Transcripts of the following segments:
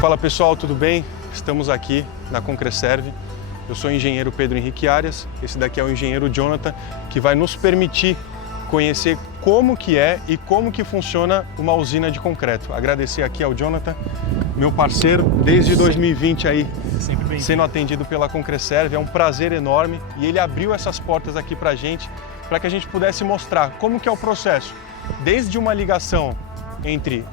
Fala pessoal, tudo bem? Estamos aqui na Concreserve. Eu sou o engenheiro Pedro Henrique Arias, esse daqui é o engenheiro Jonathan, que vai nos permitir conhecer como que é e como que funciona uma usina de concreto. Agradecer aqui ao Jonathan, meu parceiro, desde 2020 aí, sendo atendido pela Concreserve. É um prazer enorme e ele abriu essas portas aqui pra gente, para que a gente pudesse mostrar como que é o processo, desde uma ligação entre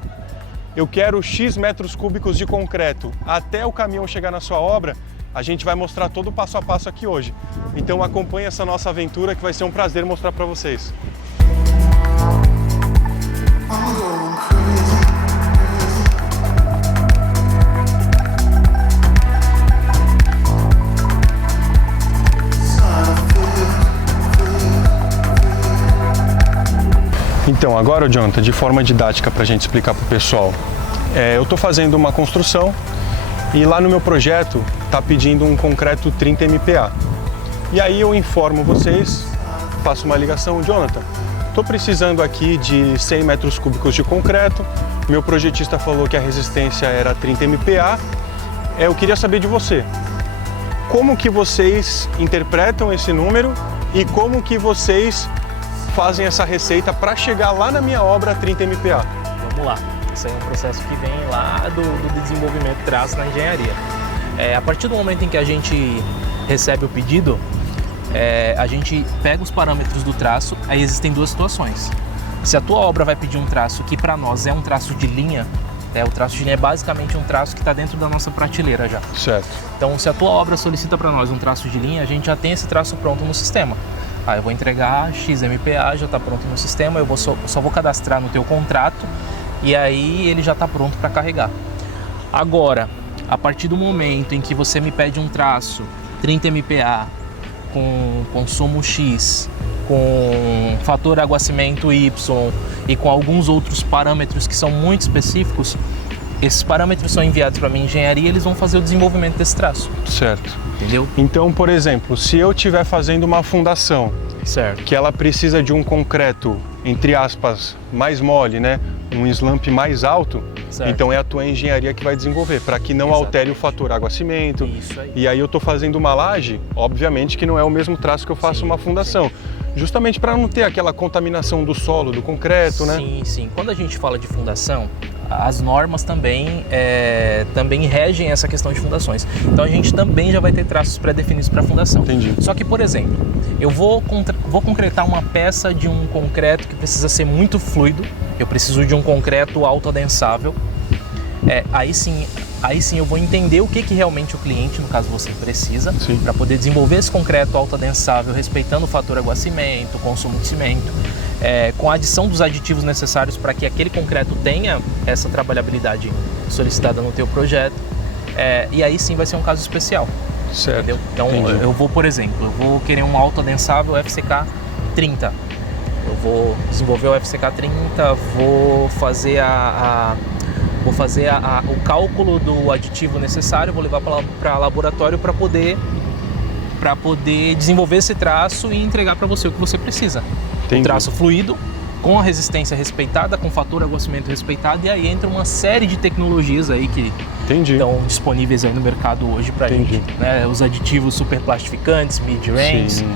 eu quero X metros cúbicos de concreto até o caminhão chegar na sua obra. A gente vai mostrar todo o passo a passo aqui hoje. Então acompanhe essa nossa aventura que vai ser um prazer mostrar para vocês. Então agora, Jonathan, de forma didática para a gente explicar para o pessoal. Eu estou fazendo uma construção e lá no meu projeto está pedindo um concreto 30 MPa. E aí eu informo vocês, faço uma ligação, Jonathan, estou precisando aqui de 100 metros cúbicos de concreto, meu projetista falou que a resistência era 30 MPa, eu queria saber de você, como que vocês interpretam esse número e como que vocês fazem essa receita para chegar lá na minha obra a 30 MPa? Vamos lá. Isso aí é um processo que vem lá do desenvolvimento de traço na engenharia. A partir do momento em que a gente recebe o pedido, a gente pega os parâmetros do traço. Aí existem duas situações. Se a tua obra vai pedir um traço que para nós é um traço de linha, o traço de linha é basicamente um traço que está dentro da nossa prateleira já. Certo. Então, se a tua obra solicita para nós um traço de linha, a gente já tem esse traço pronto no sistema. Eu vou entregar X MPa, já está pronto no sistema, eu só vou cadastrar no teu contrato e aí ele já está pronto para carregar. Agora, a partir do momento em que você me pede um traço 30 MPa com consumo X, com fator aguacimento Y e com alguns outros parâmetros que são muito específicos, esses parâmetros são enviados para a minha engenharia e eles vão fazer o desenvolvimento desse traço. Certo. Entendeu? Então, por exemplo, se eu estiver fazendo uma fundação, certo, que ela precisa de um concreto, entre aspas, mais mole, né? Um slump mais alto, certo, então é a tua engenharia que vai desenvolver, para que não altere o fator aguacimento. Isso aí. E aí eu estou fazendo uma laje, obviamente que não é o mesmo traço que eu faço uma fundação. Justamente para não ter aquela contaminação do solo, do concreto, né? Sim, sim. Quando a gente fala de fundação, as normas também regem essa questão de fundações. Então a gente também já vai ter traços pré-definidos para fundação. Entendi. Só que, por exemplo, eu vou concretar uma peça de um concreto que precisa ser muito fluido, eu preciso de um concreto autoadensável. Aí sim eu vou entender o que realmente o cliente, no caso você, precisa, para poder desenvolver esse concreto autoadensável, respeitando o fator aguacimento, consumo de cimento, com a adição dos aditivos necessários para que aquele concreto tenha essa trabalhabilidade solicitada no teu projeto. E aí sim vai ser um caso especial. Certo. Entendeu? Então eu vou, por exemplo, eu vou querer um autoadensável FCK 30. Eu vou desenvolver o FCK 30, vou fazer o cálculo do aditivo necessário, vou levar para laboratório para poder desenvolver esse traço e entregar para você o que você precisa. Entendi. Um traço fluido, com a resistência respeitada, com fator aguacimento respeitado, e aí entra uma série de tecnologias aí que estão disponíveis aí no mercado hoje para a gente, né? Os aditivos superplastificantes, mid-range,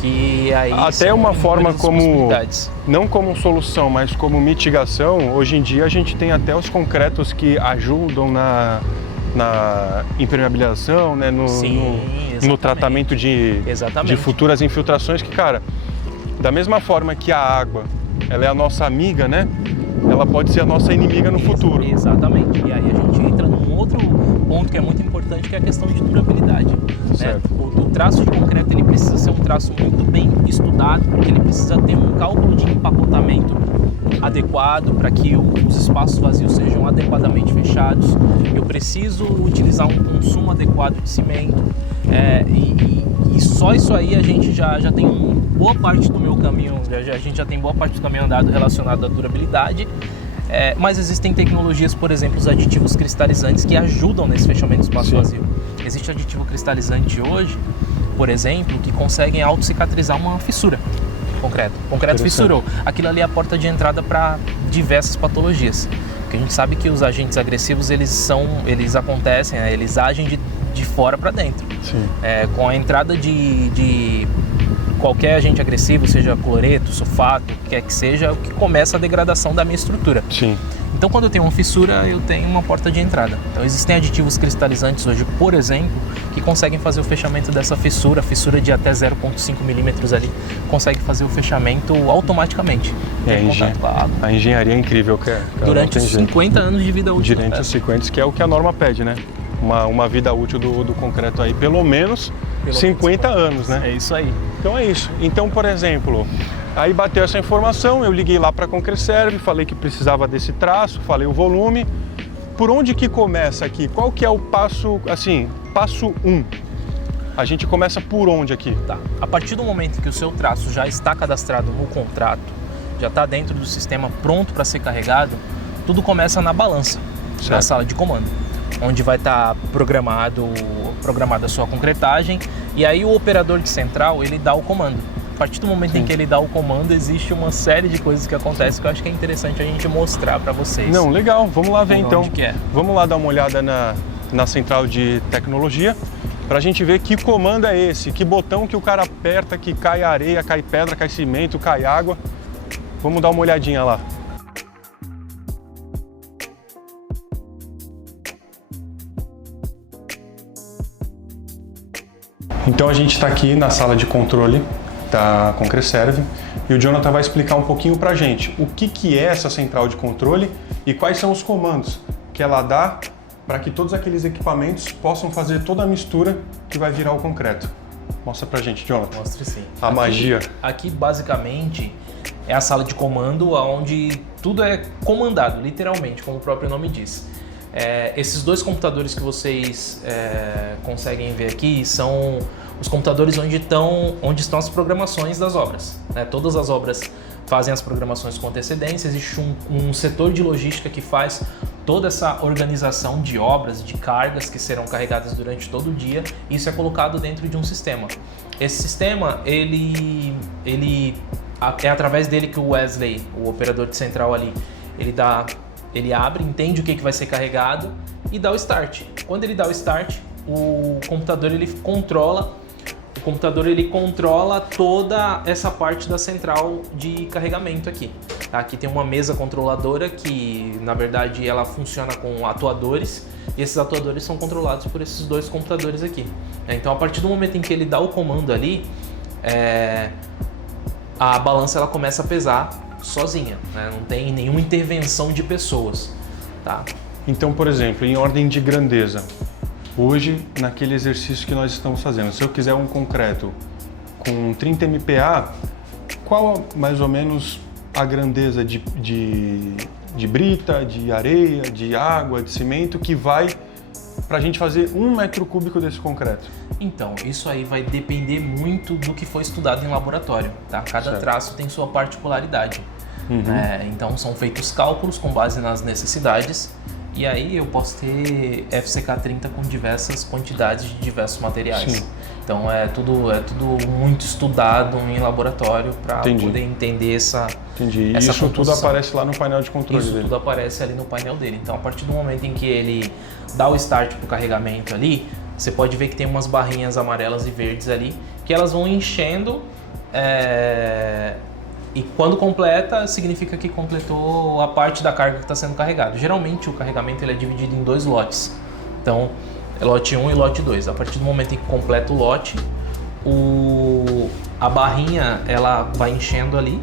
que aí até uma forma como, não como solução, mas como mitigação. Hoje em dia a gente tem até os concretos que ajudam na impermeabilização, né? no tratamento de futuras infiltrações, que, cara, da mesma forma que a água ela é a nossa amiga, né? Ela pode ser a nossa inimiga no futuro. Exatamente. E aí a gente entra num outro ponto que é muito importante, que é a questão de durabilidade. Né? O traço de concreto ele precisa ser um traço muito bem estudado, porque ele precisa ter um cálculo de empacotamento adequado para que os espaços vazios sejam adequadamente fechados. Eu preciso utilizar um consumo adequado de cimento. E só isso aí a gente já tem boa parte do meu caminho, a gente já tem boa parte do caminho andado relacionado à durabilidade. Mas existem tecnologias, por exemplo, os aditivos cristalizantes que ajudam nesse fechamento do espaço vazio. Existe aditivo cristalizante hoje, por exemplo, que conseguem auto-cicatrizar uma fissura. Concreto fissurou. Aquilo ali é a porta de entrada para diversas patologias. Porque a gente sabe que os agentes agressivos, eles acontecem, né? Eles agem de fora para dentro. Com a entrada de qualquer agente agressivo, seja cloreto, sulfato, o que quer que seja, é o que começa a degradação da minha estrutura. Então, quando eu tenho uma fissura, eu tenho uma porta de entrada. Então, existem aditivos cristalizantes hoje, por exemplo, que conseguem fazer o fechamento dessa fissura de até 0,5 milímetros ali, consegue fazer o fechamento automaticamente. A engenharia é incrível. Durante os 50 anos de vida útil. Durante os 50, que é o que a norma pede, né? Uma vida útil do concreto aí, pelo menos 50 anos, né? É isso aí. Então é isso. Então, por exemplo, aí bateu essa informação, eu liguei lá para a Concreserve, falei que precisava desse traço, falei o volume. Por onde que começa aqui? Qual que é o passo, assim, passo 1? A gente começa por onde aqui? Tá. A partir do momento que o seu traço já está cadastrado no contrato, já está dentro do sistema pronto para ser carregado, tudo começa na balança, na sala de comando, onde vai estar programada a sua concretagem, e aí o operador de central, ele dá o comando. A partir do momento em que ele dá o comando, existe uma série de coisas que acontecem que eu acho que é interessante a gente mostrar para vocês. Não, legal, vamos lá ver então. Onde que é? Vamos lá dar uma olhada na central de tecnologia, para a gente ver que comando é esse, que botão que o cara aperta, que cai areia, cai pedra, cai cimento, cai água. Vamos dar uma olhadinha lá. Então a gente está aqui na sala de controle da Concreserve e o Jonathan vai explicar um pouquinho para a gente o que é essa central de controle e quais são os comandos que ela dá para que todos aqueles equipamentos possam fazer toda a mistura que vai virar o concreto. Mostra pra gente, Jonathan. Mostre sim. Magia. Aqui basicamente é a sala de comando onde tudo é comandado, literalmente, como o próprio nome diz. Esses dois computadores que vocês conseguem ver aqui são os computadores onde estão as programações das obras. Todas as obras fazem as programações com antecedência, existe um setor de logística que faz toda essa organização de obras, de cargas que serão carregadas durante todo o dia, e isso é colocado dentro de um sistema. Esse sistema, é através dele que o Wesley, o operador de central ali, ele abre, entende o que vai ser carregado e dá o start. Quando ele dá o start, o computador ele controla toda essa parte da central de carregamento aqui. Aqui tem uma mesa controladora que, na verdade, ela funciona com atuadores, e esses atuadores são controlados por esses dois computadores aqui. Então, a partir do momento em que ele dá o comando ali, a balança ela começa a pesar sozinha, não tem nenhuma intervenção de pessoas. Tá? Então, por exemplo, em ordem de grandeza, hoje, naquele exercício que nós estamos fazendo, se eu quiser um concreto com 30 MPa, qual mais ou menos a grandeza de brita, de areia, de água, de cimento que vai para a gente fazer 1 metro cúbico desse concreto? Então, isso aí vai depender muito do que foi estudado em laboratório, tá? Cada traço tem sua particularidade. Então, são feitos cálculos com base nas necessidades. E aí eu posso ter FCK 30 com diversas quantidades de diversos materiais. Sim. Então é tudo muito estudado em laboratório para poder entender essa Entendi. E essa isso composição. Tudo aparece lá no painel de controle dele? Isso tudo aparece ali no painel dele. Então a partir do momento em que ele dá o start para o carregamento ali, você pode ver que tem umas barrinhas amarelas e verdes ali, que elas vão enchendo e quando completa, significa que completou a parte da carga que está sendo carregada. Geralmente o carregamento ele é dividido em 2 lotes. Então, é lote 1 e lote 2. A partir do momento em que completa o lote, a barrinha ela vai enchendo ali.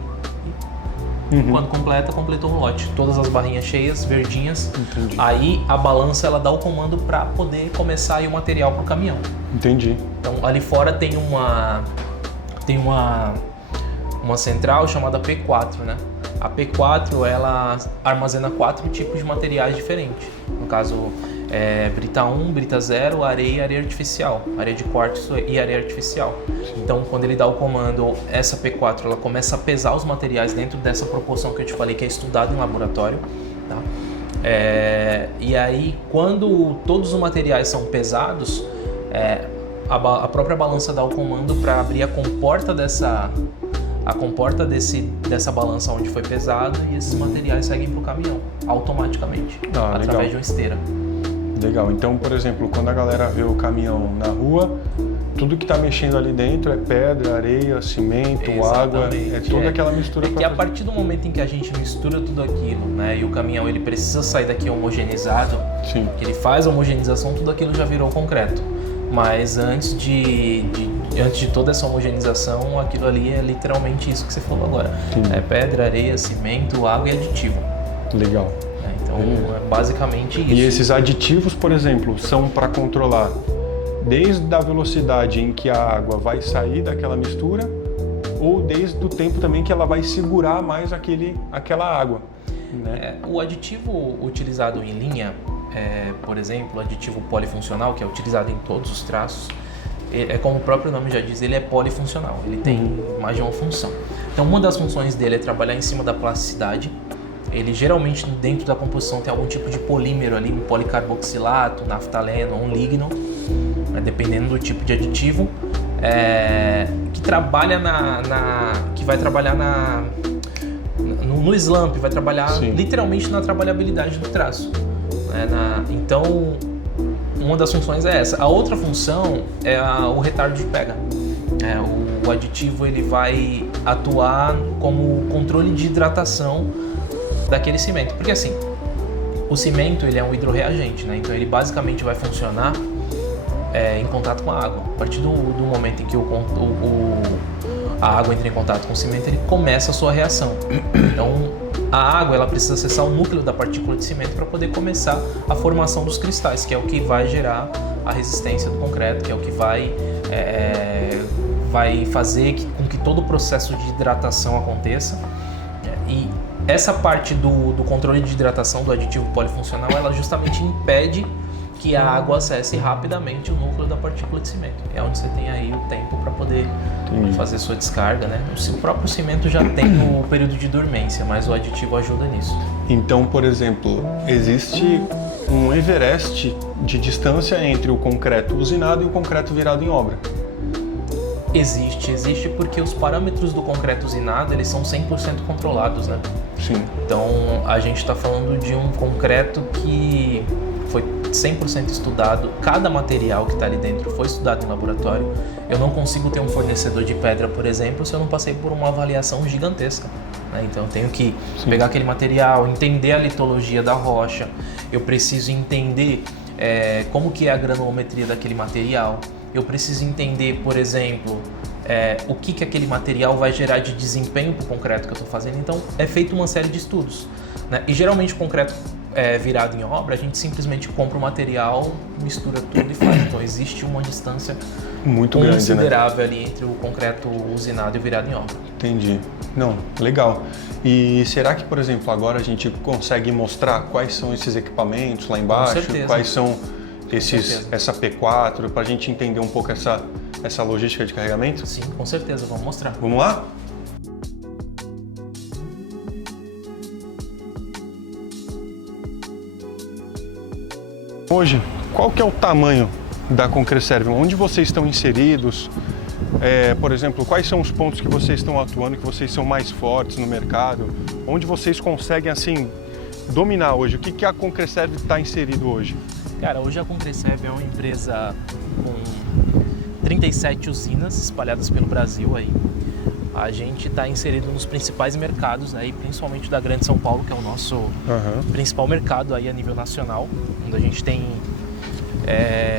Quando completou o lote. Todas as barrinhas cheias, verdinhas. Entendi. Aí a balança ela dá o comando para poder começar a ir o material para o caminhão. Entendi. Então, ali fora tem uma central chamada P4, né? A P4 ela armazena 4 tipos de materiais diferentes. No caso, brita 1, brita 0, areia e areia artificial, areia de quartzo e areia artificial. Então, quando ele dá o comando, essa P4 ela começa a pesar os materiais dentro dessa proporção que eu te falei que é estudado em laboratório. tá? E aí, quando todos os materiais são pesados, a própria balança dá o comando para abrir a comporta dessa balança onde foi pesado, e esses materiais seguem para o caminhão automaticamente, através legal. de uma esteira. Legal. Então, por exemplo, quando a galera vê o caminhão na rua, tudo que está mexendo ali dentro é pedra, areia, cimento, água, é toda aquela mistura. Que a partir do momento em que a gente mistura tudo aquilo, né, e o caminhão ele precisa sair daqui homogeneizado, Sim. que ele faz a homogeneização, tudo aquilo já virou concreto. Mas antes de toda essa homogeneização, aquilo ali é literalmente isso que você falou agora. Entendi. É pedra, areia, cimento, água e aditivo. Legal. Então, é basicamente isso. E esses aditivos, por exemplo, são para controlar desde a velocidade em que a água vai sair daquela mistura, ou desde o tempo também que ela vai segurar mais aquela água, né? O aditivo utilizado em linha, por exemplo, o aditivo polifuncional, que é utilizado em todos os traços, como o próprio nome já diz, ele é polifuncional, ele tem mais de uma função. Então, uma das funções dele é trabalhar em cima da plasticidade. Ele geralmente dentro da composição tem algum tipo de polímero ali, um policarboxilato, naftaleno ou um ligno, dependendo do tipo de aditivo, que trabalha que vai trabalhar no slump, vai trabalhar Sim. literalmente na trabalhabilidade do traço. Então, uma das funções é essa. A outra função é o retardo de pega. O aditivo ele vai atuar como controle de hidratação daquele cimento, porque assim, o cimento ele é um hidrorreagente, né? Então ele basicamente vai funcionar em contato com a água. A partir do momento em que a água entra em contato com o cimento, ele começa a sua reação. Então a água ela precisa acessar o núcleo da partícula de cimento para poder começar a formação dos cristais, que é o que vai gerar a resistência do concreto, que é o que vai fazer com que todo o processo de hidratação aconteça. E essa parte do controle de hidratação do aditivo polifuncional, ela justamente impede que a água acesse rapidamente o núcleo da partícula de cimento. É onde você tem aí o tempo para poder fazer sua descarga, né? O próprio cimento já tem o período de dormência, mas o aditivo ajuda nisso. Então, por exemplo, existe um Everest de distância entre o concreto usinado e o concreto virado em obra. Existe porque os parâmetros do concreto usinado, eles são 100% controlados, né? Sim. Então, a gente está falando de um concreto que foi 100% estudado, cada material que está ali dentro foi estudado em laboratório. Eu não consigo ter um fornecedor de pedra, por exemplo, se eu não passei por uma avaliação gigantesca, né? Então, eu tenho que pegar aquele material, entender a litologia da rocha, eu preciso entender como que é a granulometria daquele material. Eu preciso entender, por exemplo, o que aquele material vai gerar de desempenho para o concreto que eu estou fazendo. Então, é feita uma série de estudos, né? E geralmente o concreto virado em obra, a gente simplesmente compra o material, mistura tudo e faz. Então, existe uma distância muito grande, considerável, né? ali entre o concreto usinado e o virado em obra. Entendi. Não, legal. E será que, por exemplo, agora a gente consegue mostrar quais são esses equipamentos lá embaixo? Com certeza. Quais são essa P4, para a gente entender um pouco essa logística de carregamento? Sim, com certeza, vamos mostrar. Vamos lá? Hoje, qual que é o tamanho da Concreserve? Onde vocês estão inseridos? Por exemplo, quais são os pontos que vocês estão atuando, que vocês são mais fortes no mercado? Onde vocês conseguem, assim, dominar hoje? O que a Concreserve está inserido hoje? Cara, hoje a Concreserve é uma empresa com 37 usinas espalhadas pelo Brasil aí. A gente está inserido nos principais mercados aí, principalmente da Grande São Paulo, que é o nosso principal mercado aí a nível nacional, onde a gente tem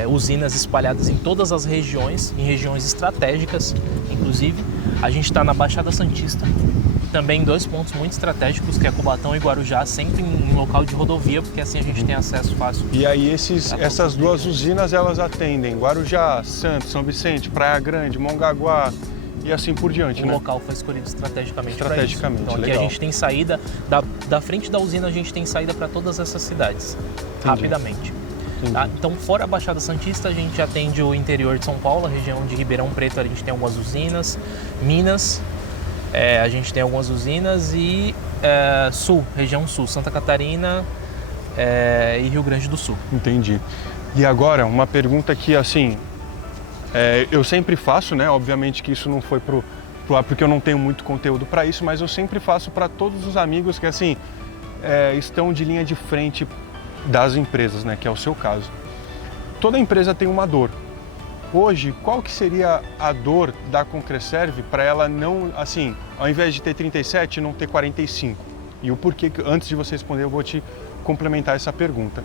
usinas espalhadas em todas as regiões, em regiões estratégicas, inclusive. A gente está na Baixada Santista, também em dois pontos muito estratégicos, que é Cubatão e Guarujá, sempre em local de rodovia, porque assim a gente tem acesso fácil. E aí essas duas usinas, elas atendem Guarujá, Santos, São Vicente, Praia Grande, Mongaguá e assim por diante, né? O local foi escolhido estrategicamente para isso. Então aqui legal. A gente tem saída, da frente da usina a gente tem saída para todas essas cidades, rapidamente. Tá? Então, fora a Baixada Santista, a gente atende o interior de São Paulo, a região de Ribeirão Preto, a gente tem algumas usinas, Minas, a gente tem algumas usinas e sul, região sul, Santa Catarina e Rio Grande do Sul. Entendi. E agora, uma pergunta que, assim, eu sempre faço, né? Obviamente que isso não foi pro ar, porque eu não tenho muito conteúdo para isso, mas eu sempre faço para todos os amigos que, assim, estão de linha de frente das empresas, né? Que é o seu caso. Toda empresa tem uma dor. Hoje, qual que seria a dor da Concreserve para ela não, assim, ao invés de ter 37, não ter 45? E o porquê, antes de você responder, eu vou te complementar essa pergunta.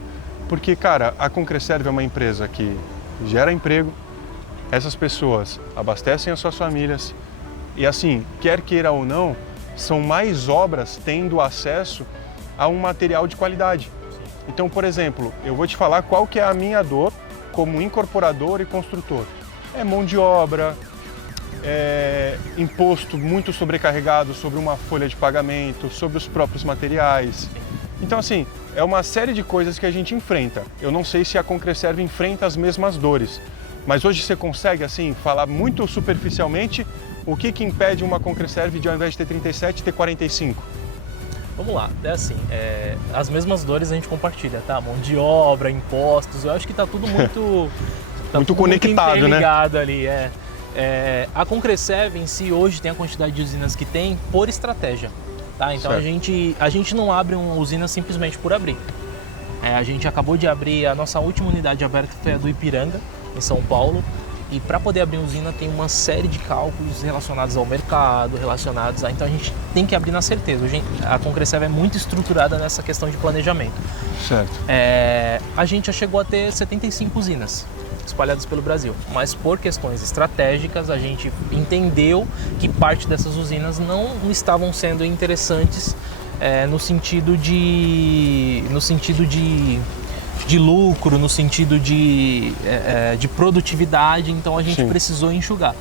Porque, cara, a Concreserve é uma empresa que gera emprego, essas pessoas abastecem as suas famílias e, assim, quer queira ou não, são mais obras tendo acesso a um material de qualidade. Então, por exemplo, eu vou te falar qual que é a minha dor como incorporador e construtor. É mão de obra, imposto muito sobrecarregado sobre uma folha de pagamento, sobre os próprios materiais. Então, assim, é uma série de coisas que a gente enfrenta. Eu não sei se a Concreserve enfrenta as mesmas dores, mas hoje você consegue, assim, falar muito superficialmente o que impede uma Concreserve de, ao invés de ter 37, ter 45? Vamos lá, as mesmas dores a gente compartilha, tá? Mão de obra, impostos, eu acho que tá tudo muito... muito conectado, muito interligado, né? Ali, a Concreserve em si hoje tem a quantidade de usinas que tem por estratégia, tá? Então a gente não abre uma usina simplesmente por abrir. A gente acabou de abrir, a nossa última unidade aberta foi a do Ipiranga, em São Paulo. E para poder abrir uma usina tem uma série de cálculos relacionados ao mercado, então a gente tem que abrir na certeza. A Concreserve é muito estruturada nessa questão de planejamento. Certo. A gente já chegou a ter 75 usinas espalhadas pelo Brasil, mas por questões estratégicas a gente entendeu que parte dessas usinas não estavam sendo interessantes no sentido de lucro, no sentido de produtividade, então a gente precisou enxugar.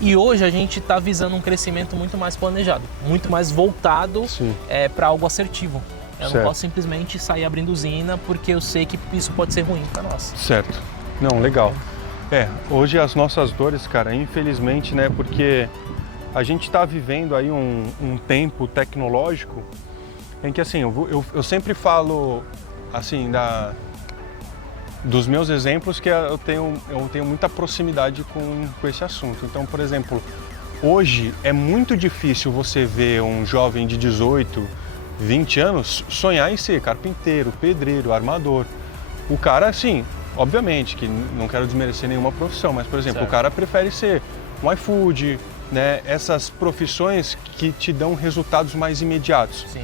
E hoje a gente está visando um crescimento muito mais planejado, muito mais voltado para algo assertivo. Eu não posso simplesmente sair abrindo usina porque eu sei que isso pode ser ruim para nós. Certo. Não, legal. Hoje as nossas dores, cara, infelizmente, né, porque a gente está vivendo aí um tempo tecnológico em que, assim, eu sempre falo, assim, dos meus exemplos que eu tenho muita proximidade com esse assunto. Então, por exemplo, hoje é muito difícil você ver um jovem de 18, 20 anos sonhar em ser carpinteiro, pedreiro, armador. O cara, assim, obviamente, que não quero desmerecer nenhuma profissão, mas, por exemplo, o cara prefere ser um iFood, né? Essas profissões que te dão resultados mais imediatos. Sim.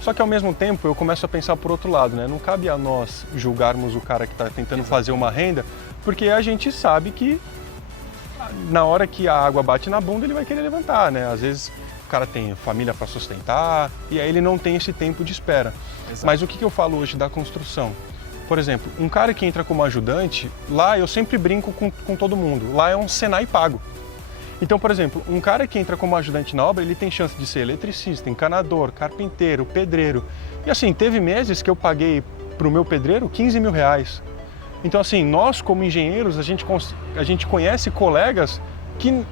Só que ao mesmo tempo eu começo a pensar por outro lado, né? Não cabe a nós julgarmos o cara que está tentando fazer uma renda, porque a gente sabe que na hora que a água bate na bunda ele vai querer levantar, né? Às vezes o cara tem família para sustentar e aí ele não tem esse tempo de espera. Exato. Mas o que eu falo hoje da construção? Por exemplo, um cara que entra como ajudante, lá eu sempre brinco com todo mundo, lá é um Senai pago. Então, por exemplo, um cara que entra como ajudante na obra, ele tem chance de ser eletricista, encanador, carpinteiro, pedreiro. E assim, teve meses que eu paguei para o meu pedreiro 15 mil reais. Então, assim, nós como engenheiros, a gente conhece colegas que,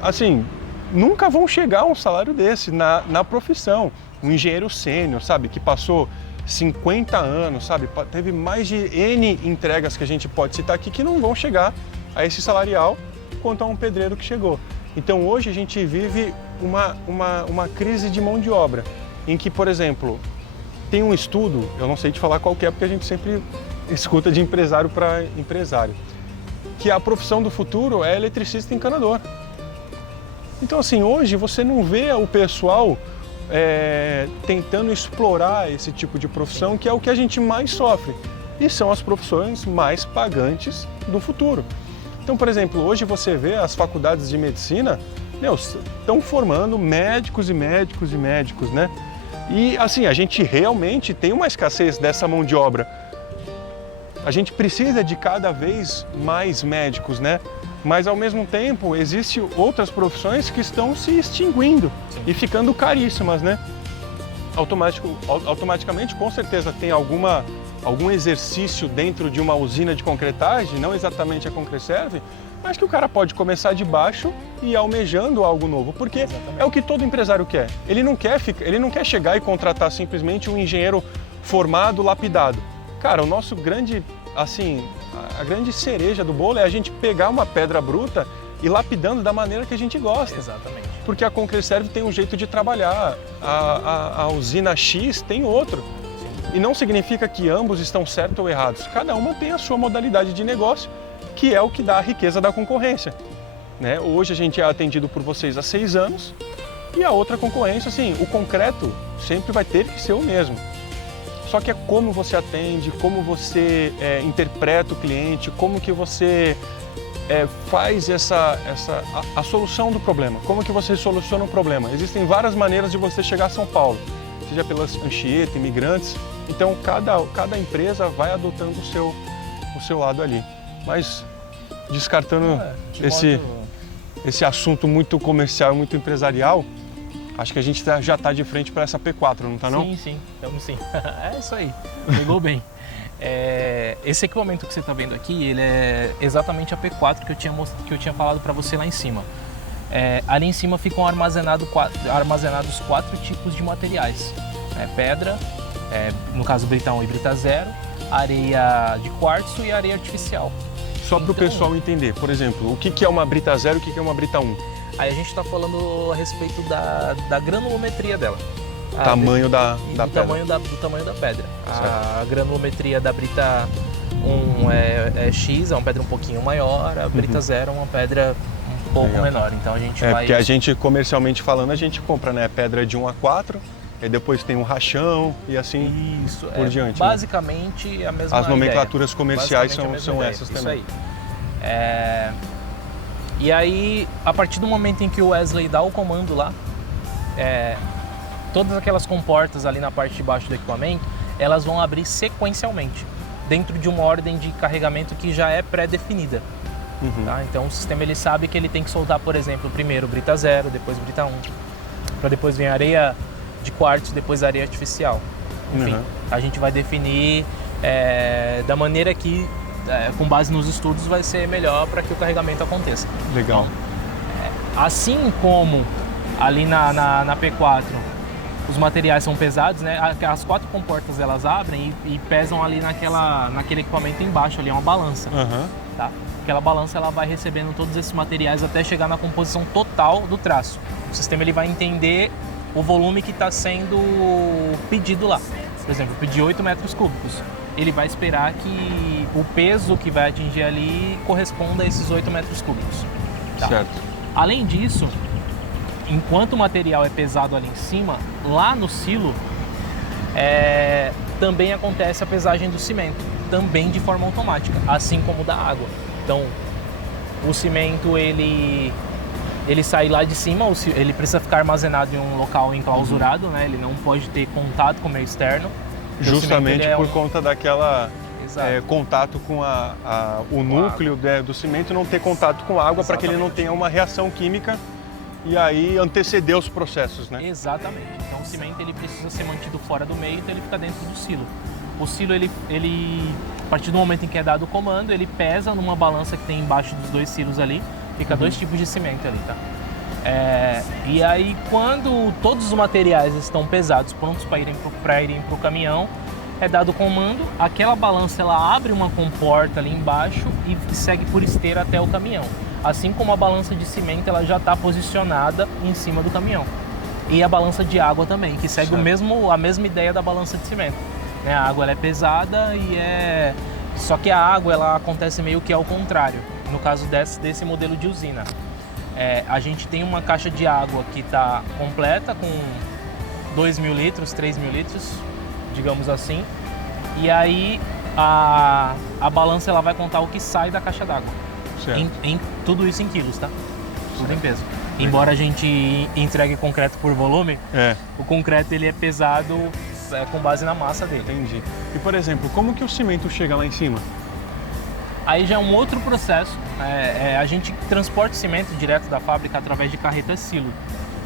assim, nunca vão chegar a um salário desse na profissão. Um engenheiro sênior, sabe, que passou 50 anos, sabe, teve mais de N entregas que a gente pode citar aqui que não vão chegar a esse salarial quanto a um pedreiro que chegou. Então hoje a gente vive uma crise de mão de obra, em que, por exemplo, tem um estudo, eu não sei te falar qual que é, porque a gente sempre escuta de empresário para empresário, que a profissão do futuro é eletricista e encanador. Então, assim, hoje você não vê o pessoal tentando explorar esse tipo de profissão, que é o que a gente mais sofre, e são as profissões mais pagantes do futuro. Então, por exemplo, hoje você vê as faculdades de medicina, estão formando médicos e médicos e médicos, né? E assim, a gente realmente tem uma escassez dessa mão de obra. A gente precisa de cada vez mais médicos, né? Mas ao mesmo tempo, existem outras profissões que estão se extinguindo e ficando caríssimas, né? Automaticamente, com certeza, tem algum exercício dentro de uma usina de concretagem, não exatamente a Concreserve, mas que o cara pode começar de baixo e ir almejando algo novo, porque é o que todo empresário quer. Ele não quer chegar e contratar simplesmente um engenheiro formado, lapidado. Cara, o nosso grande, assim, a grande cereja do bolo é a gente pegar uma pedra bruta e lapidando da maneira que a gente gosta. Exatamente. Porque a Concreserve tem um jeito de trabalhar, a usina X tem outro. E não significa que ambos estão certos ou errados. Cada uma tem a sua modalidade de negócio, que é o que dá a riqueza da concorrência. Né? Hoje a gente é atendido por vocês há 6 anos e a outra concorrência, assim, o concreto sempre vai ter que ser o mesmo. Só que é como você atende, como você interpreta o cliente, como que você faz a solução do problema, como que você soluciona o problema. Existem várias maneiras de você chegar a São Paulo, seja pelas Anchieta, imigrantes, então cada empresa vai adotando o seu lado ali. Mas descartando esse assunto muito comercial, muito empresarial, acho que a gente já está de frente para essa P4, não está não? Sim, estamos sim. É isso aí, pegou bem. Esse equipamento que você está vendo aqui, ele é exatamente a P4 que eu tinha falado para você lá em cima. Ali em cima ficam armazenados 4 tipos de materiais. Pedra, no caso Brita 1 e Brita 0, areia de quartzo e areia artificial. Só para o pessoal entender, por exemplo, o que é uma Brita 0 e o que é uma Brita 1? Aí a gente está falando a respeito da granulometria dela. Tamanho da pedra. Do tamanho da pedra. A granulometria da Brita 1 é X, é uma pedra um pouquinho maior, a Brita 0 é uma pedra um pouco menor. Então a gente vai... Porque a gente, comercialmente falando, a gente compra, né, pedra de 1 a 4, e depois tem um rachão e assim por diante. Basicamente a mesma ideia. As nomenclaturas comerciais são essas também. Isso aí. E aí, a partir do momento em que o Wesley dá o comando lá, todas aquelas comportas ali na parte de baixo do equipamento, elas vão abrir sequencialmente, dentro de uma ordem de carregamento que já é pré-definida. Tá? Então o sistema ele sabe que ele tem que soltar, por exemplo, primeiro Brita 0, depois Brita 1, para depois vir areia de quartzo, depois areia artificial. Enfim, a gente vai definir da maneira que, com base nos estudos, vai ser melhor para que o carregamento aconteça. Legal. Então, assim como ali na P4 os materiais são pesados, né? As 4 comportas elas abrem e pesam ali naquele equipamento embaixo, ali é uma balança. Tá? Aquela balança ela vai recebendo todos esses materiais até chegar na composição total do traço. O sistema ele vai entender o volume que está sendo pedido lá. Por exemplo, eu pedi 8 metros cúbicos. Ele vai esperar que o peso que vai atingir ali corresponda a esses 8 metros cúbicos. Tá? Certo. Além disso, enquanto o material é pesado ali em cima, lá no silo, também acontece a pesagem do cimento, também de forma automática, assim como da água. Então, o cimento ele sai lá de cima, ele precisa ficar armazenado em um local enclausurado, né? Ele não pode ter contato com o meio externo. Justamente por conta daquela contato com o núcleo do cimento, não ter contato com a água para que ele não tenha uma reação química e aí anteceder os processos, né? Exatamente. Então o cimento ele precisa ser mantido fora do meio, então ele fica dentro do silo. O silo, ele a partir do momento em que é dado o comando, ele pesa numa balança que tem embaixo dos 2 silos ali, fica 2 tipos de cimento ali, tá? E aí quando todos os materiais estão pesados, prontos para irem para o caminhão, é dado o comando, aquela balança ela abre uma comporta ali embaixo e segue por esteira até o caminhão. Assim como a balança de cimento ela já está posicionada em cima do caminhão. E a balança de água também, que segue a mesma ideia da balança de cimento. Né? A água ela é pesada só que a água ela acontece meio que ao contrário, no caso desse modelo de usina. A gente tem uma caixa de água que está completa com 2.000 litros, 3.000 litros, digamos assim. E aí a balança ela vai contar o que sai da caixa d'água. Tudo isso em quilos, tá? Tudo em peso. Embora a gente entregue concreto por volume, o concreto ele é pesado com base na massa dele. Entendi. E por exemplo, como que o cimento chega lá em cima? Aí já é um outro processo. A gente transporta o cimento direto da fábrica através de carretas silo.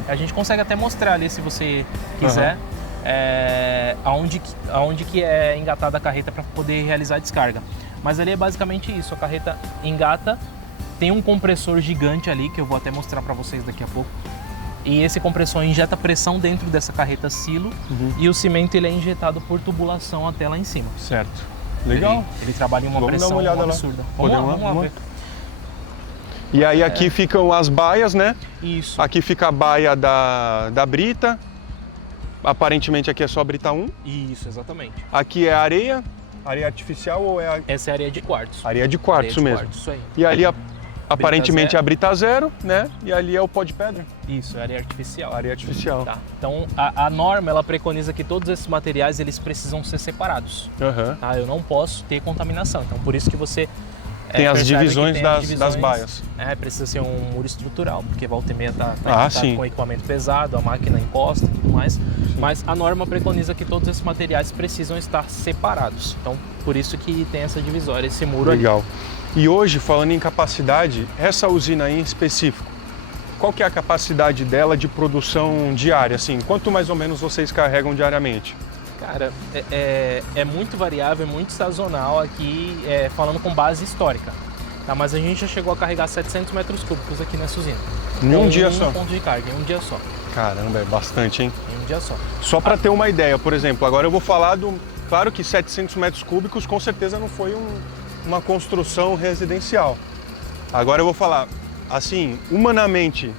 A gente consegue até mostrar ali, se você quiser, aonde que é engatada a carreta para poder realizar a descarga. Mas ali é basicamente isso, a carreta engata tem um compressor gigante ali, que eu vou até mostrar para vocês daqui a pouco. E esse compressor injeta pressão dentro dessa carreta silo e o cimento ele é injetado por tubulação até lá em cima. Certo. Legal. Ele trabalha em uma Vamos dar pressão uma olhada absurda. lá. Vamos lá ver. E aí aqui ficam as baias, né? Isso. Aqui fica a baia da brita. Aparentemente aqui é só a brita 1. Isso, exatamente. Aqui é areia. Areia artificial ou é Essa é areia de quartzo. areia de quartzo Areia de mesmo? quartzo, isso aí. E ali aparentemente zero. é a brita 0, né? E ali é o pó de pedra. Isso, é areia artificial. Areia artificial. Tá. Então a norma ela preconiza que todos esses materiais eles precisam ser separados. Aham. Tá? Eu não posso ter contaminação. Então por isso que você Tem as percebe que divisões tem das baias. Precisa ser um muro estrutural, porque volta e meia tá em Ah, contato sim. com equipamento pesado, a máquina encosta e tudo mais. Mas a norma preconiza que todos esses materiais precisam estar separados. Então por isso que tem essa divisória, esse muro ali. Legal. E hoje, falando em capacidade, essa usina aí em específico, qual que é a capacidade dela de produção diária? Assim, quanto mais ou menos vocês carregam diariamente? Cara, é muito variável, é muito sazonal aqui, falando com base histórica. Tá? Mas a gente já chegou a carregar 700 metros cúbicos aqui nessa usina. Em um dia só? Um ponto de carga, em um dia só. Caramba, é bastante, hein? Em um dia só. Só para ter uma ideia, por exemplo, agora eu vou falar do... Claro que 700 metros cúbicos com certeza não foi uma construção residencial. Agora eu vou falar, assim, humanamente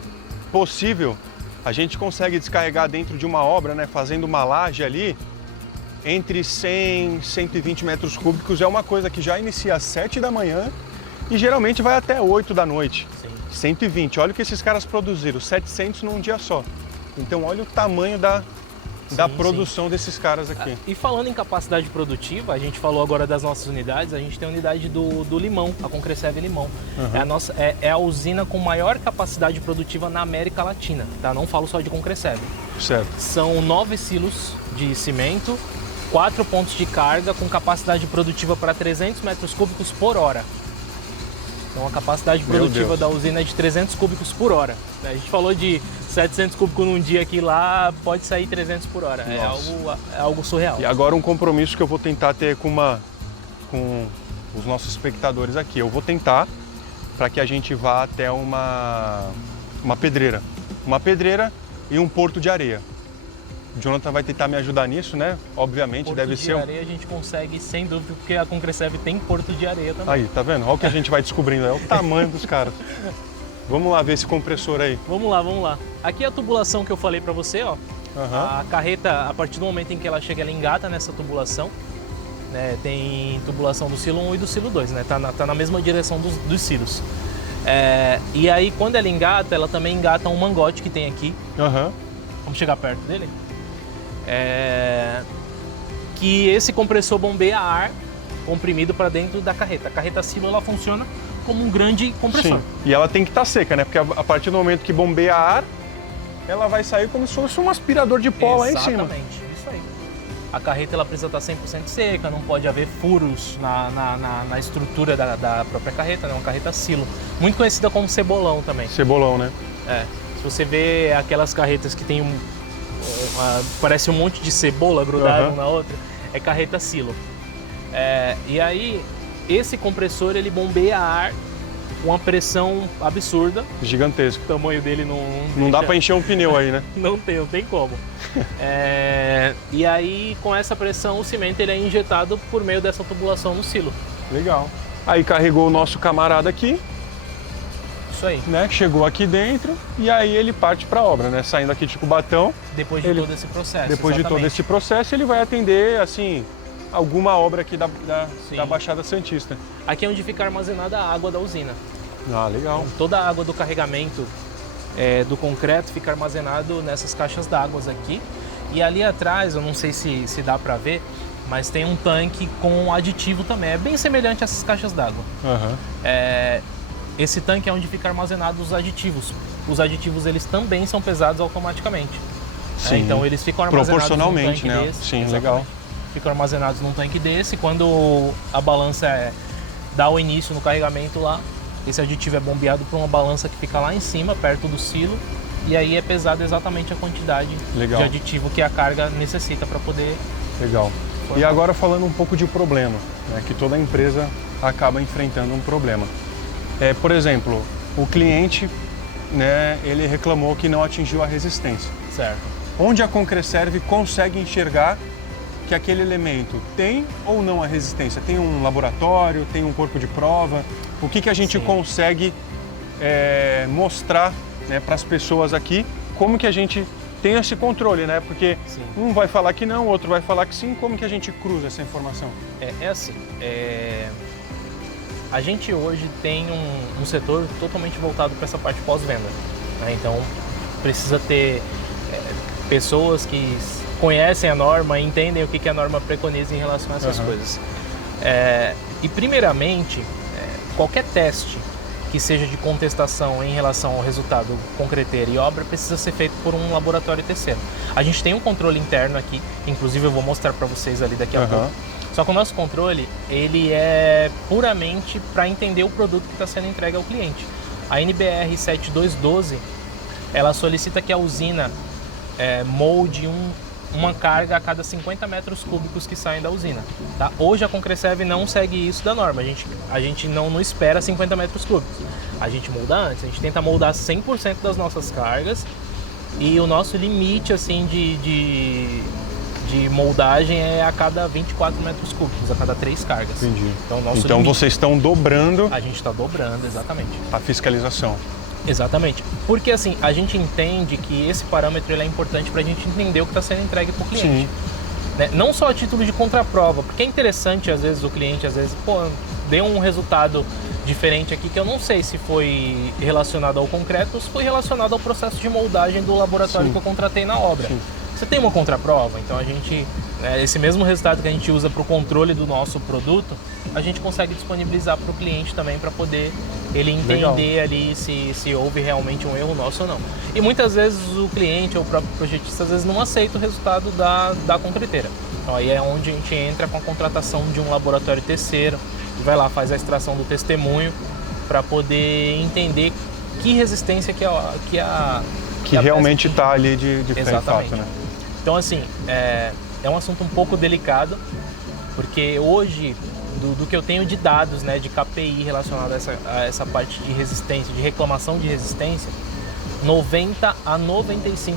possível, a gente consegue descarregar dentro de uma obra, né, fazendo uma laje ali, entre 100 e 120 metros cúbicos, é uma coisa que já inicia às 7 da manhã e geralmente vai até 8 da noite. Sim. 120, olha o que esses caras produziram, 700 num dia só. Então olha o tamanho da produção desses caras aqui. E falando em capacidade produtiva, a gente falou agora das nossas unidades, a gente tem a unidade do Limão, a Concresserve Limão. É a usina com maior capacidade produtiva na América Latina, tá? Não falo só de Concresserve. Certo. São 9 silos de cimento, 4 pontos de carga com capacidade produtiva para 300 metros cúbicos por hora. Então a capacidade produtiva da usina é de 300 cúbicos por hora. A gente falou de 700 cúbicos num dia aqui, lá pode sair 300 por hora. É algo surreal. E agora um compromisso que eu vou tentar ter com os nossos espectadores aqui. Eu vou tentar para que a gente vá até uma pedreira. Uma pedreira e um porto de areia. O Jonathan vai tentar me ajudar nisso, né? Obviamente, porto deve de ser... areia a gente consegue, sem dúvida, porque a Concresserve tem porto de areia também. Aí, tá vendo? Olha o que a gente vai descobrindo, é o tamanho dos caras. Vamos lá ver esse compressor aí. Vamos lá. Aqui é a tubulação que eu falei pra você, ó. A carreta, a partir do momento em que ela chega, ela engata nessa tubulação. Né? Tem tubulação do silo 1 e do silo 2, né? Tá na mesma direção dos silos. E aí, quando ela engata, ela também engata um mangote que tem aqui. Vamos chegar perto dele? Que esse compressor bombeia ar comprimido para dentro da carreta. A carreta silo ela funciona como um grande compressor. Sim. E ela tem que estar seca, né? Porque a partir do momento que bombeia ar, ela vai sair como se fosse um aspirador de pó lá em cima. Exatamente, isso aí. A carreta ela precisa estar 100% seca, não pode haver furos na estrutura da própria carreta, né? Uma carreta silo. Muito conhecida como cebolão também. Cebolão, né? Se você vê aquelas carretas que tem parece um monte de cebola grudada uma na outra, é carreta silo. E aí, esse compressor ele bombeia ar com uma pressão absurda. Gigantesco. O tamanho dele não dá para encher um pneu aí, né? Não tem como. E aí, com essa pressão, o cimento ele é injetado por meio dessa tubulação no silo. Legal. Aí carregou o nosso camarada aqui. Isso aí. Né? Chegou aqui dentro e aí ele parte para a obra, né? Saindo aqui de Cubatão. Depois de todo esse processo. Depois de todo esse processo, ele vai atender, assim, alguma obra aqui da Baixada Santista. Aqui é onde fica armazenada a água da usina. Ah, legal. Então, toda a água do carregamento do concreto fica armazenado nessas caixas d'água aqui. E ali atrás, eu não sei se dá para ver, mas tem um tanque com aditivo também. É bem semelhante a essas caixas d'água. Esse tanque é onde fica armazenado os aditivos. Os aditivos eles também são pesados automaticamente. Sim. Então eles ficam armazenados proporcionalmente, num tanque né? desse. Sim, Exatamente. legal. Ficam armazenados num tanque desse. Quando a balança dá o início no carregamento lá, esse aditivo é bombeado para uma balança que fica lá em cima, perto do silo. E aí é pesado exatamente a quantidade de aditivo que a carga necessita para poder... Legal. E agora falando um pouco de problema, né? Que toda empresa acaba enfrentando um problema. Por exemplo, o cliente, né, ele reclamou que não atingiu a resistência. Certo. Onde a Concreserve consegue enxergar que aquele elemento tem ou não a resistência? Tem um laboratório, tem um corpo de prova? O que a gente consegue mostrar, né, para as pessoas aqui? Como que a gente tem esse controle, né? Porque um vai falar que não, o outro vai falar que sim. Como que a gente cruza essa informação? A gente hoje tem um setor totalmente voltado para essa parte pós-venda, né? Então precisa ter pessoas que conhecem a norma e entendem o que a norma preconiza em relação a essas coisas. E primeiramente, qualquer teste que seja de contestação em relação ao resultado concreteiro e obra precisa ser feito por um laboratório terceiro. A gente tem um controle interno aqui, inclusive eu vou mostrar para vocês ali daqui a pouco. Só que o nosso controle, ele é puramente para entender o produto que está sendo entregue ao cliente. A NBR 7212, ela solicita que a usina molde uma carga a cada 50 metros cúbicos que saem da usina. Tá? Hoje a Concreserve não segue isso da norma, a gente não espera 50 metros cúbicos. A gente molda antes, a gente tenta moldar 100% das nossas cargas e o nosso limite assim, de moldagem é a cada 24 metros cúbicos, a cada 3 cargas. Entendi. Então vocês estão dobrando... A gente está dobrando, exatamente. A fiscalização. Exatamente. Porque assim, a gente entende que esse parâmetro ele é importante para a gente entender o que está sendo entregue para o cliente. Né? Não só a título de contraprova, porque é interessante às vezes o cliente, deu um resultado diferente aqui que eu não sei se foi relacionado ao concreto ou se foi relacionado ao processo de moldagem do laboratório que eu contratei na obra. Você tem uma contraprova, então a gente, esse mesmo resultado que a gente usa para o controle do nosso produto, a gente consegue disponibilizar para o cliente também para poder ele entender ali se houve realmente um erro nosso ou não. E muitas vezes o cliente ou o próprio projetista às vezes não aceita o resultado da concreteira. Então aí é onde a gente entra com a contratação de um laboratório terceiro, e vai lá, faz a extração do testemunho para poder entender que resistência que realmente está ali de fato, né? Então, assim, é um assunto um pouco delicado, porque hoje, do que eu tenho de dados, né, de KPI relacionado a essa parte de resistência, de reclamação de resistência, 90 a 95%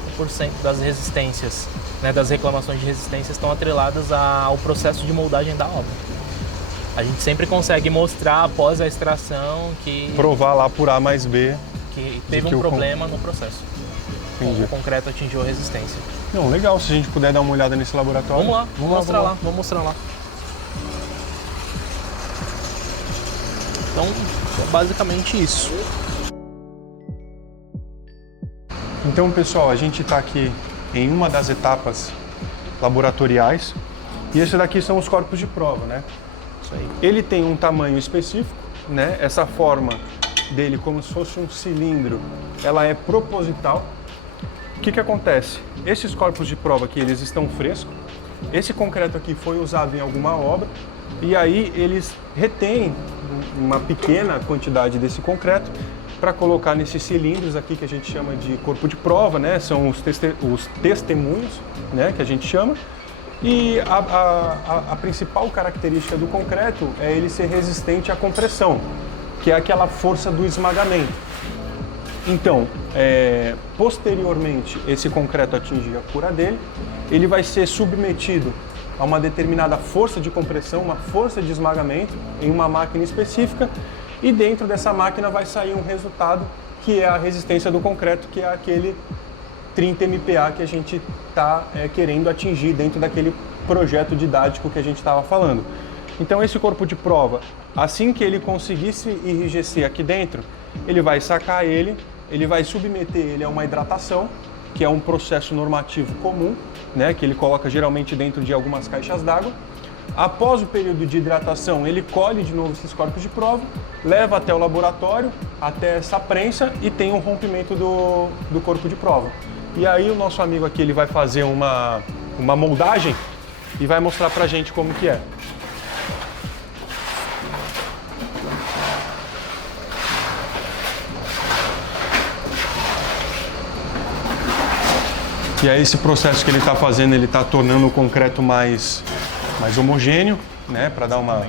das resistências, né, das reclamações de resistência estão atreladas ao processo de moldagem da obra. A gente sempre consegue mostrar após a extração que... Provar lá por A mais B. Que teve um problema no processo. O concreto atingiu a resistência. Não, legal, se a gente puder dar uma olhada nesse laboratório. Vamos lá, vamos mostrar lá. Então, é basicamente isso. Então, pessoal, a gente está aqui em uma das etapas laboratoriais e esse daqui são os corpos de prova, né? Isso aí. Ele tem um tamanho específico, né? Essa forma dele, como se fosse um cilindro, ela é proposital. O que acontece? Esses corpos de prova aqui, eles estão frescos. Esse concreto aqui foi usado em alguma obra e aí eles retêm uma pequena quantidade desse concreto para colocar nesses cilindros aqui que a gente chama de corpo de prova, né? São os testemunhos, né? Que a gente chama. E a principal característica do concreto é ele ser resistente à compressão, que é aquela força do esmagamento. Então, posteriormente, esse concreto atingir a cura dele, ele vai ser submetido a uma determinada força de compressão, uma força de esmagamento em uma máquina específica e dentro dessa máquina vai sair um resultado que é a resistência do concreto, que é aquele 30 MPa que a gente está querendo atingir dentro daquele projeto didático que a gente estava falando. Então esse corpo de prova, assim que ele conseguir se enrijecer aqui dentro, ele vai sacar ele vai submeter ele a uma hidratação, que é um processo normativo comum, né, que ele coloca geralmente dentro de algumas caixas d'água. Após o período de hidratação, ele colhe de novo esses corpos de prova, leva até o laboratório, até essa prensa e tem um rompimento do corpo de prova. E aí o nosso amigo aqui ele vai fazer uma moldagem e vai mostrar pra gente como que é. E aí esse processo que ele está fazendo, ele está tornando o concreto mais homogêneo, né, para dar uma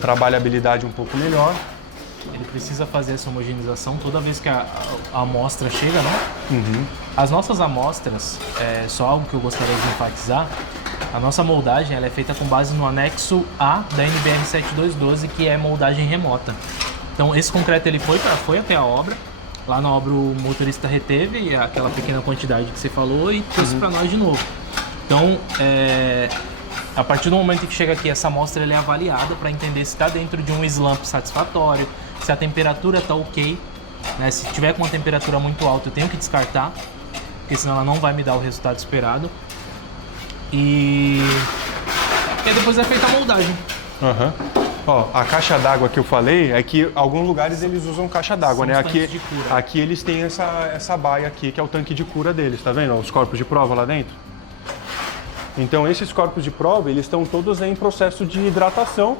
trabalhabilidade um pouco melhor. ele precisa fazer essa homogeneização toda vez que a amostra chega, né? Uhum. As nossas amostras, só algo que eu gostaria de enfatizar, a nossa moldagem ela é feita com base no anexo A da NBR 7212, que é moldagem remota. Então esse concreto ele foi até a obra, lá na obra o motorista reteve aquela pequena quantidade que você falou e trouxe para nós de novo. Então, a partir do momento que chega aqui, essa amostra ela é avaliada para entender se está dentro de um slump satisfatório, se a temperatura está ok. Né? Se tiver com uma temperatura muito alta, eu tenho que descartar, porque senão ela não vai me dar o resultado esperado. E aí depois é feita a moldagem. Uhum. Ó, a caixa d'água que eu falei é que alguns lugares eles usam caixa d'água, né? Aqui eles têm essa baia aqui, que é o tanque de cura deles, tá vendo? Os corpos de prova lá dentro. Então esses corpos de prova, eles estão todos em processo de hidratação,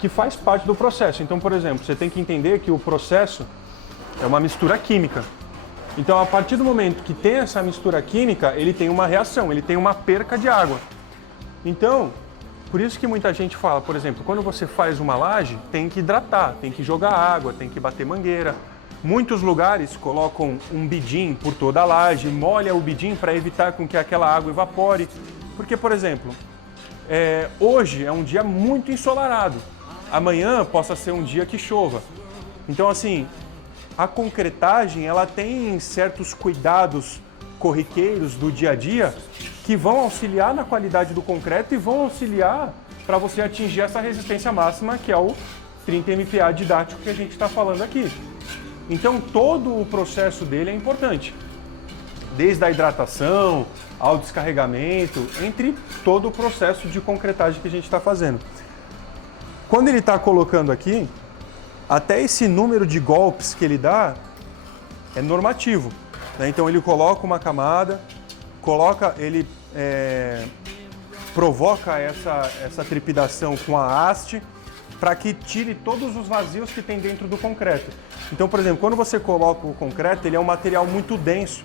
que faz parte do processo. Então, por exemplo, você tem que entender que o processo é uma mistura química. Então, a partir do momento que tem essa mistura química, ele tem uma reação, ele tem uma perca de água. Então, por isso que muita gente fala, por exemplo, quando você faz uma laje, tem que hidratar, tem que jogar água, tem que bater mangueira. Muitos lugares colocam um bidim por toda a laje, molha o bidim para evitar com que aquela água evapore. Porque, por exemplo, hoje é um dia muito ensolarado, amanhã possa ser um dia que chova. Então, assim, a concretagem ela tem certos cuidados corriqueiros do dia a dia que vão auxiliar na qualidade do concreto e vão auxiliar para você atingir essa resistência máxima, que é o 30 MPa didático que a gente está falando aqui. Então, todo o processo dele é importante, desde a hidratação ao descarregamento, entre todo o processo de concretagem que a gente está fazendo. Quando ele está colocando aqui, até esse número de golpes que ele dá é normativo, né? Então ele coloca uma camada, ele provoca essa trepidação com a haste para que tire todos os vazios que tem dentro do concreto. Então, por exemplo, quando você coloca o concreto, ele é um material muito denso,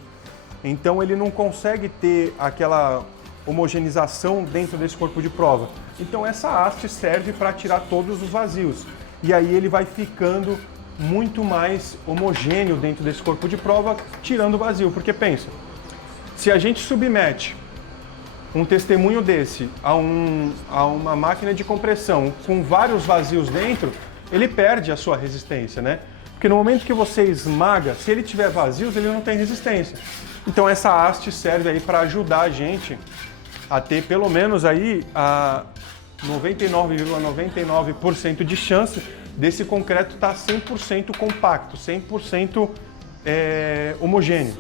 então ele não consegue ter aquela homogeneização dentro desse corpo de prova. Então essa haste serve para tirar todos os vazios. E aí ele vai ficando muito mais homogêneo dentro desse corpo de prova, tirando o vazio. Porque pensa, se a gente submete um testemunho desse a uma máquina de compressão com vários vazios dentro, ele perde a sua resistência, né? Porque no momento que você esmaga, se ele tiver vazios, ele não tem resistência. Então essa haste serve aí para ajudar a gente a ter pelo menos aí a 99,99% de chance desse concreto estar 100% compacto, 100% homogêneo.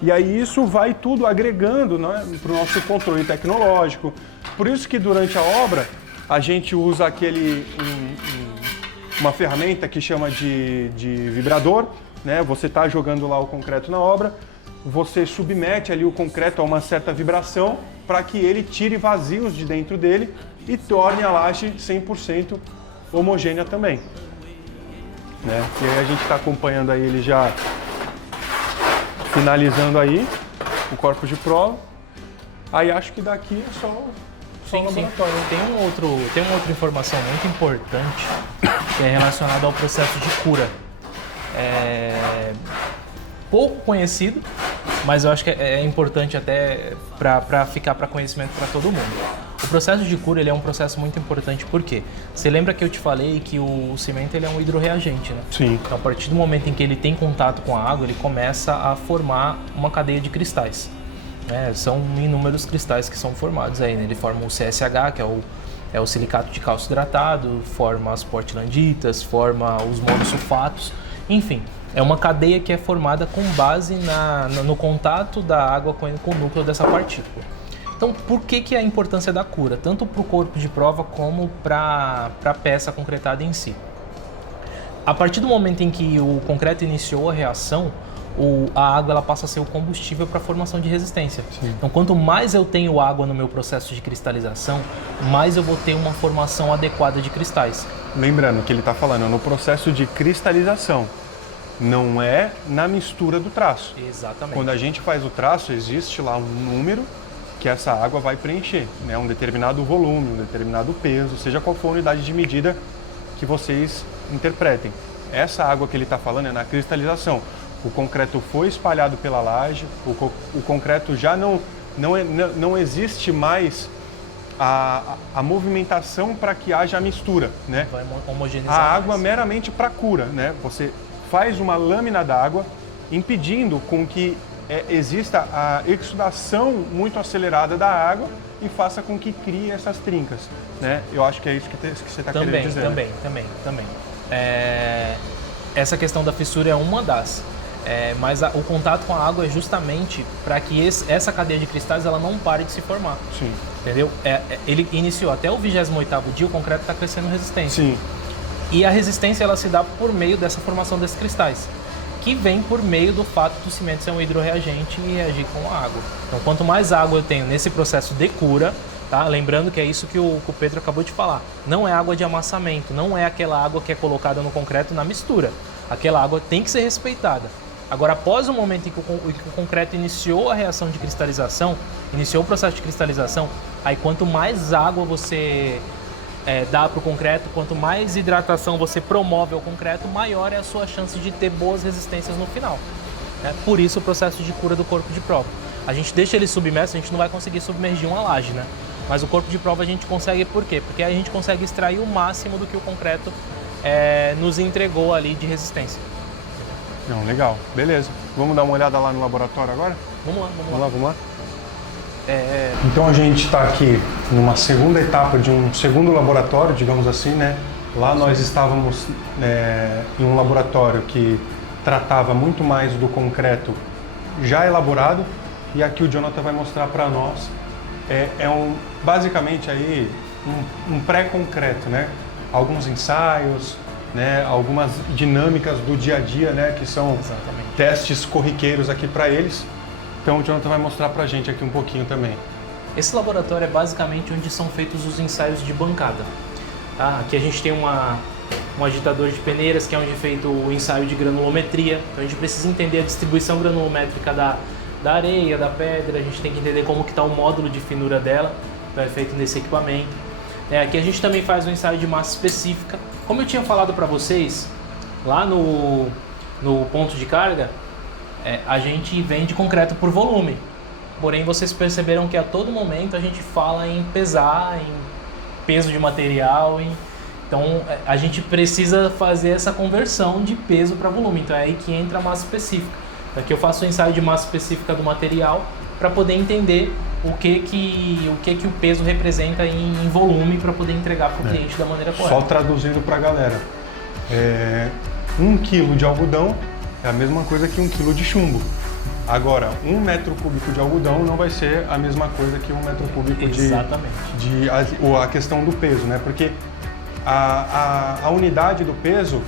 E aí isso vai tudo agregando, né, para o nosso controle tecnológico. Por isso que durante a obra a gente usa uma ferramenta que chama de vibrador, né? Você está jogando lá o concreto na obra, você submete ali o concreto a uma certa vibração para que ele tire vazios de dentro dele e torne a laje 100% homogênea também. Né? E aí a gente está acompanhando aí ele já finalizando aí o corpo de prova. Aí acho que daqui é só laboratório. Tem uma outra informação muito importante que é relacionada ao processo de cura. Pouco conhecido, mas eu acho que é importante até para ficar para conhecimento para todo mundo. O processo de cura ele é um processo muito importante porque você lembra que eu te falei que o cimento ele é um hidrorreagente, né? Sim. Então, a partir do momento em que ele tem contato com a água, ele começa a formar uma cadeia de cristais. São inúmeros cristais que são formados aí, né? Ele forma o CSH, que é o silicato de cálcio hidratado, forma as portlanditas, forma os monossulfatos, enfim. É uma cadeia que é formada com base no contato da água com o núcleo dessa partícula. Então, por que a importância da cura? Tanto para o corpo de prova como para a peça concretada em si. A partir do momento em que o concreto iniciou a reação, a água ela passa a ser o combustível para a formação de resistência. Sim. Então, quanto mais eu tenho água no meu processo de cristalização, mais eu vou ter uma formação adequada de cristais. Lembrando que ele está falando no processo de cristalização. Não é na mistura do traço. Exatamente. Quando a gente faz o traço, existe lá um número que essa água vai preencher, né? Um determinado volume, um determinado peso, seja qual for a unidade de medida que vocês interpretem. essa água que ele está falando é na cristalização. O concreto foi espalhado pela laje, o concreto já não existe mais a movimentação para que haja a mistura, né? Vai homogeneizar a água mais. Meramente para cura, né? Você faz uma lâmina d'água impedindo com que exista a exudação muito acelerada da água e faça com que crie essas trincas, né? Eu acho que é isso que você está querendo dizer. Também. Essa questão da fissura é uma das. Mas o contato com a água é justamente para que essa cadeia de cristais ela não pare de se formar. Sim. Entendeu? Ele iniciou até o 28º dia, o concreto está crescendo resistência. Sim. E a resistência ela se dá por meio dessa formação desses cristais, que vem por meio do fato do cimento ser um hidrorreagente e reagir com a água. Então, quanto mais água eu tenho nesse processo de cura, tá? Lembrando que é isso que o Pedro acabou de falar. Não é água de amassamento, não é aquela água que é colocada no concreto na mistura. Aquela água tem que ser respeitada. Agora, após o momento em que o concreto iniciou a reação de cristalização, iniciou o processo de cristalização, aí quanto mais água você dá para o concreto, quanto mais hidratação você promove ao concreto, maior é a sua chance de ter boas resistências no final. Por isso o processo de cura do corpo de prova. A gente deixa ele submerso, a gente não vai conseguir submergir uma laje, né? Mas o corpo de prova a gente consegue por quê? Porque a gente consegue extrair o máximo do que o concreto nos entregou ali de resistência. Não, legal. Beleza. Vamos dar uma olhada lá no laboratório agora? Vamos lá. Então a gente está aqui numa segunda etapa de um segundo laboratório, digamos assim, né? Lá nós estávamos em um laboratório que tratava muito mais do concreto já elaborado, e aqui o Jonathan vai mostrar para nós basicamente aí um pré-concreto, né? Alguns ensaios, né? Algumas dinâmicas do dia a dia, né? Que são testes corriqueiros aqui para eles. Então o Jonathan vai mostrar pra gente aqui um pouquinho também. Esse laboratório é basicamente onde são feitos os ensaios de bancada. Tá? Aqui a gente tem um agitador de peneiras, que é onde é feito o ensaio de granulometria. Então a gente precisa entender a distribuição granulométrica da areia, da pedra, a gente tem que entender como que está o módulo de finura dela, que é feito nesse equipamento. Aqui a gente também faz um ensaio de massa específica. Como eu tinha falado para vocês, lá no ponto de carga, a gente vende concreto por volume. Porém, vocês perceberam que a todo momento a gente fala em pesar, em peso de material. Então, a gente precisa fazer essa conversão de peso para volume. Então, é aí que entra a massa específica. Aqui eu faço o ensaio de massa específica do material para poder entender o que o peso representa em volume para poder entregar para o cliente da maneira correta. Só traduzindo para a galera. 1 quilo de algodão é a mesma coisa que 1 quilo de chumbo. Agora, 1 metro cúbico de algodão não vai ser a mesma coisa que 1 metro cúbico a questão do peso, né? Porque a unidade do peso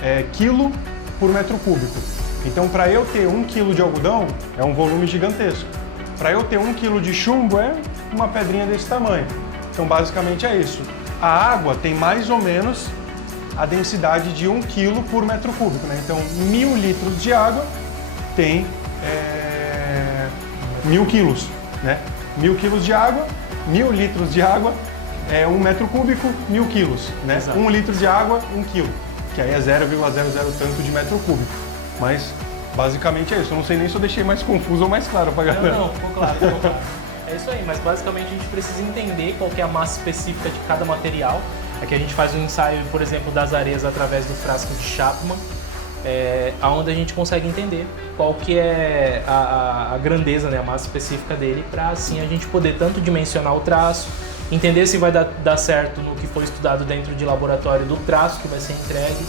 é quilo por metro cúbico. Então, para eu ter 1 quilo de algodão, é um volume gigantesco. Para eu ter 1 quilo de chumbo, é uma pedrinha desse tamanho. Então, basicamente é isso. A água tem mais ou menos a densidade de 1 quilo por metro cúbico, né? Então, 1.000 litros de água tem 1.000 quilos, né? 1.000 quilos de água, 1.000 litros de água é 1 metro cúbico, 1.000 quilos, né? Exato. 1 litro de água, 1 quilo, que aí é 0,00 tanto de metro cúbico. Mas, basicamente é isso. Eu não sei nem se eu deixei mais confuso ou mais claro pra galera. Não, ficou claro. É isso aí, mas basicamente a gente precisa entender qual que é a massa específica de cada material. Aqui a gente faz um ensaio, por exemplo, das areias através do frasco de Chapman, onde a gente consegue entender qual que é a grandeza, né, a massa específica dele, para assim a gente poder tanto dimensionar o traço, entender se vai dar certo no que foi estudado dentro de laboratório do traço que vai ser entregue.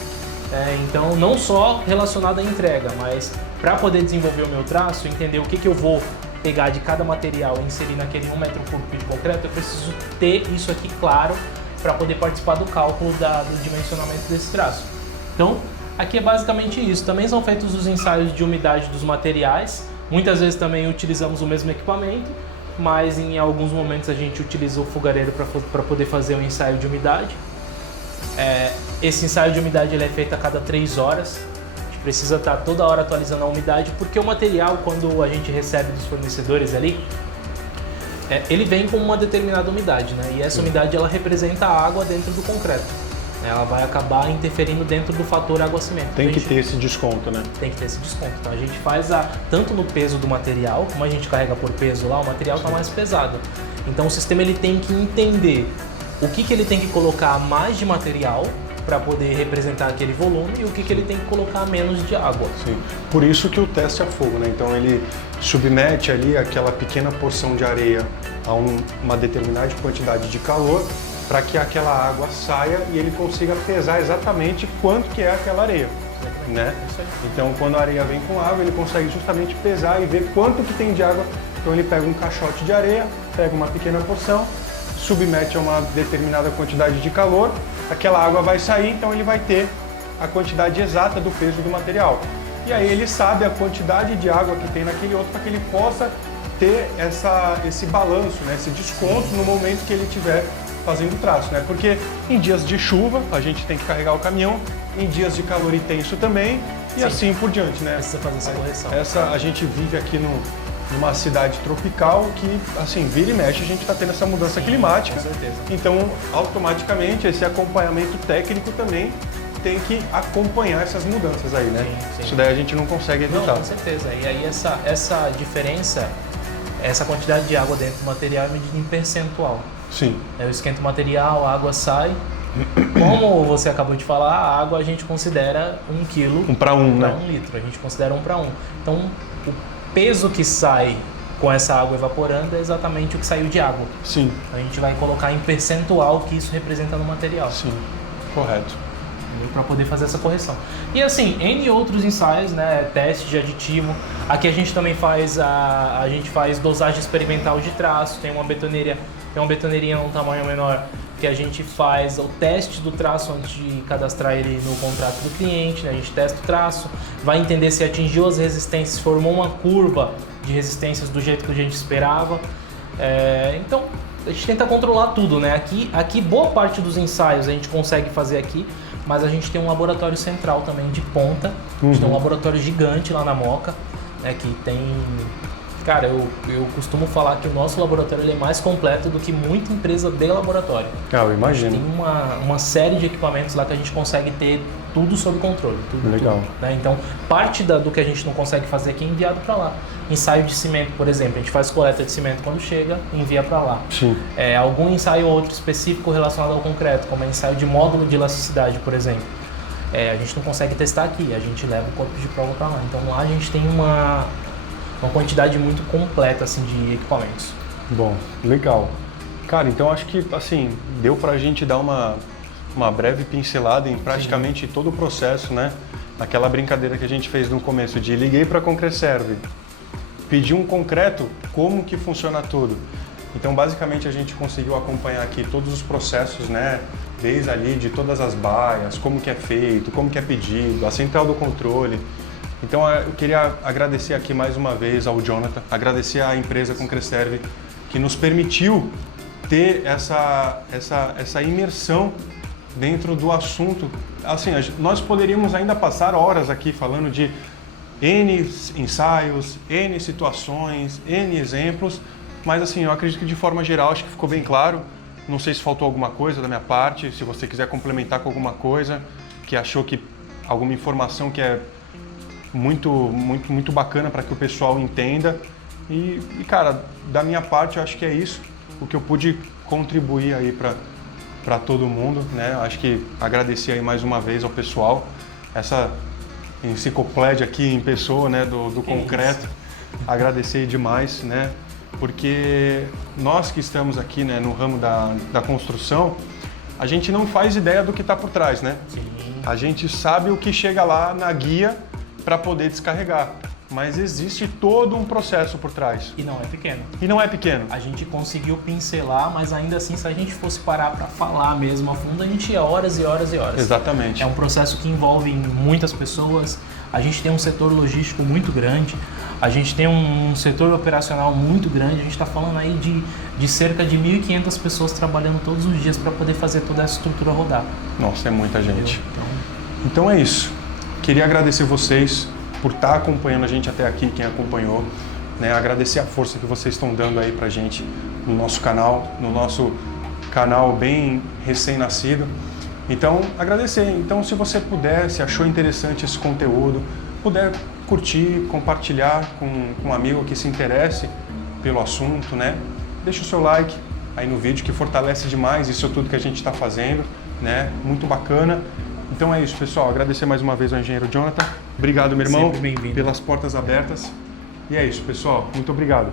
Então, não só relacionado à entrega, mas para poder desenvolver o meu traço, entender o que eu vou pegar de cada material e inserir naquele 1 metro cúbico de concreto, eu preciso ter isso aqui claro para poder participar do cálculo do dimensionamento desse traço. Então, aqui é basicamente isso. Também são feitos os ensaios de umidade dos materiais. Muitas vezes também utilizamos o mesmo equipamento, mas em alguns momentos a gente utiliza o fogareiro para poder fazer o ensaio de umidade. Esse ensaio de umidade ele é feito a cada 3 horas. A gente precisa estar toda hora atualizando a umidade, porque o material, quando a gente recebe dos fornecedores ali, ele vem com uma determinada umidade, né? E essa umidade ela representa a água dentro do concreto. ela vai acabar interferindo dentro do fator água-cimento. Tem que ter esse desconto, né? Tem que ter esse desconto. Então a gente faz tanto no peso do material, como a gente carrega por peso lá, o material está mais pesado. Então o sistema ele tem que entender o que ele tem que colocar a mais de material para poder representar aquele volume e o que ele tem que colocar a menos de água. Sim. Por isso que o teste a fogo, né? Então ele submete ali aquela pequena porção de areia a uma determinada quantidade de calor para que aquela água saia e ele consiga pesar exatamente quanto que é aquela areia, né? Então quando a areia vem com água, ele consegue justamente pesar e ver quanto que tem de água. Então ele pega um caixote de areia, pega uma pequena porção, submete a uma determinada quantidade de calor, aquela água vai sair, então ele vai ter a quantidade exata do peso do material. E aí ele sabe a quantidade de água que tem naquele outro para que ele possa ter esse balanço, né? Esse desconto no momento que ele estiver fazendo o traço, né? Porque em dias de chuva a gente tem que carregar o caminhão, em dias de calor intenso também e assim por diante, né? Precisa fazer essa correção. A gente vive aqui numa cidade tropical que, assim, vira e mexe, a gente está tendo essa mudança climática. Com certeza. Então, automaticamente, esse acompanhamento técnico também tem que acompanhar essas mudanças aí, né? Sim. Isso daí a gente não consegue evitar. Não, com certeza. E aí essa diferença, essa quantidade de água dentro do material é medida em percentual. Sim. Eu esquento o material, a água sai. Como você acabou de falar, a água a gente considera 1 quilo 1 para 1, né? 1 litro. A gente considera 1 para 1. Então, o peso que sai com essa água evaporando é exatamente o que saiu de água. Sim. A gente vai colocar em percentual o que isso representa no material. Sim, correto. Para poder fazer essa correção. E assim, N outros ensaios, né, teste de aditivo. Aqui a gente também faz a gente faz dosagem experimental de traço, tem uma betoneirinha um tamanho menor que a gente faz o teste do traço antes de cadastrar ele no contrato do cliente, né? A gente testa o traço, vai entender se atingiu as resistências, formou uma curva de resistências do jeito que a gente esperava. Então, a gente tenta controlar tudo, né? Aqui boa parte dos ensaios a gente consegue fazer aqui, mas a gente tem um laboratório central também de ponta. A gente tem um laboratório gigante lá na Moca, né, que tem... Cara, eu costumo falar que o nosso laboratório ele é mais completo do que muita empresa de laboratório. Ah, eu imagino. Tem uma série de equipamentos lá que a gente consegue ter tudo sob controle. Legal. Tudo, né? Então, parte do que a gente não consegue fazer aqui é enviado para lá. Ensaio de cimento, por exemplo, a gente faz coleta de cimento quando chega e envia para lá. Sim. Algum ensaio ou outro específico relacionado ao concreto, como ensaio de módulo de elasticidade, por exemplo. A gente não consegue testar aqui, a gente leva o corpo de prova para lá. Então lá a gente tem uma quantidade muito completa assim, de equipamentos. Bom, legal. Cara, então acho que assim, deu pra gente dar uma breve pincelada em praticamente todo o processo, né? Aquela brincadeira que a gente fez no começo de liguei para a Concreserve, pedi um concreto, como que funciona tudo. Então basicamente a gente conseguiu acompanhar aqui todos os processos, né? Desde ali de todas as baias, como que é feito, como que é pedido, a central do controle. Então eu queria agradecer aqui mais uma vez ao Jonathan, agradecer à empresa Concreserve que nos permitiu ter essa imersão dentro do assunto. Assim, nós poderíamos ainda passar horas aqui falando de N ensaios, N situações, N exemplos, mas assim, eu acredito que de forma geral acho que ficou bem claro. Não sei se faltou alguma coisa da minha parte, se você quiser complementar com alguma coisa, que achou que alguma informação que é muito bacana para que o pessoal entenda. E, cara, da minha parte eu acho que é isso, o que eu pude contribuir aí para todo mundo, né? Acho que agradecer aí mais uma vez ao pessoal, essa enciclopédia aqui em pessoa, né, do concreto, agradecer demais, né? Porque nós que estamos aqui, né, no ramo da construção, a gente não faz ideia do que está por trás, né? Sim. A gente sabe o que chega lá na guia para poder descarregar, mas existe todo um processo por trás. E não é pequeno. E não é pequeno. A gente conseguiu pincelar, mas ainda assim, se a gente fosse parar para falar mesmo a fundo, a gente ia horas e horas e horas. Exatamente. É um processo que envolve muitas pessoas, a gente tem um setor logístico muito grande, a gente tem um setor operacional muito grande, a gente está falando aí de cerca de 1.500 pessoas trabalhando todos os dias para poder fazer toda essa estrutura rodar. Nossa, é muita gente. Então é isso. Queria agradecer vocês por estar acompanhando a gente até aqui, quem acompanhou, né? Agradecer a força que vocês estão dando aí pra gente no nosso canal bem recém-nascido. Então, agradecer. Então, se você puder, se achou interessante esse conteúdo, puder curtir, compartilhar com um amigo que se interesse pelo assunto, né? Deixa o seu like aí no vídeo, que fortalece demais isso tudo que a gente está fazendo, né? Muito bacana. Então é isso, pessoal. Agradecer mais uma vez ao engenheiro Jonathan. Obrigado, meu irmão, Sempre bem-vindo. pelas portas abertas. E é isso, pessoal. Muito obrigado.